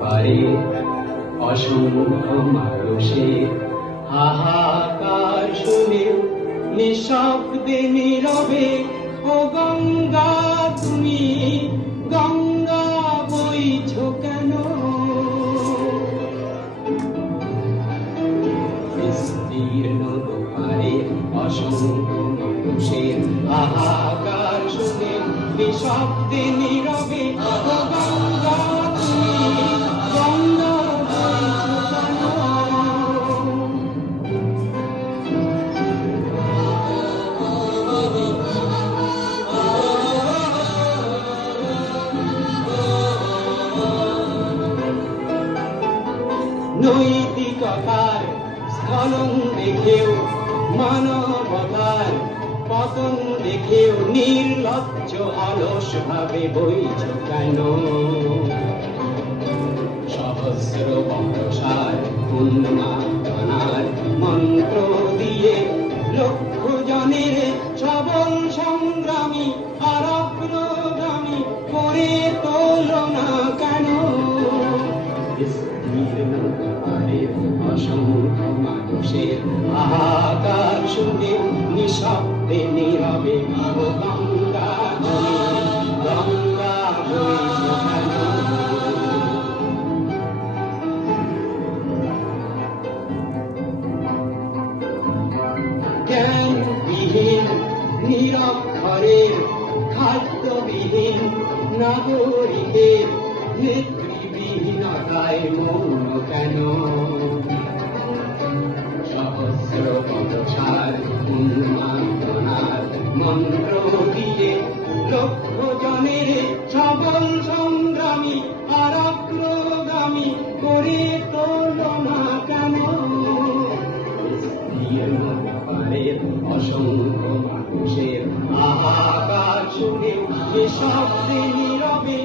পারে অসংখ্য মানুষের হাহাকার শুনে নিঃশব্দে নীরবে ও গঙ্গা তুমি গঙ্গা বইছো কেন? বিস্তীর্ণ পারে অসংখ্য মানুষের হাহাকার শুনে নিঃশব্দে নীরবে ও গঙ্গা তুমি গঙ্গা বইছো কেন? নৈতিকতার স্খলন দেখেও মানবতার পতন দেখেও নির্লজ্জ অলস ভাবে বইছ কেন? সহস্র বর্ষার উন্মাদনার মন্ত্র দিয়ে লক্ষ জনের সবল সংগ্রামী আর অগ্রগামী করে তোলো না কেন? অসংখ্য মানুষের হাহাকার শুনে নিঃশব্দে নীরবে ও গঙ্গা গঙ্গা বইছো কেন? জ্ঞানবিহীন নিরক্ষরের খাদ্যবিহীন নাগরিকের নেতৃবিহীনতায় মৌন কেন? সহস্র বর্ষার উন্মাদনার মন্ত্র দিয়ে লক্ষ জনের সবল সংগ্রামী আর অগ্রগামী করে তোলো না কেন? অসংখ্য মানুষের হাহাকার শুনে নিঃশব্দে নীরবে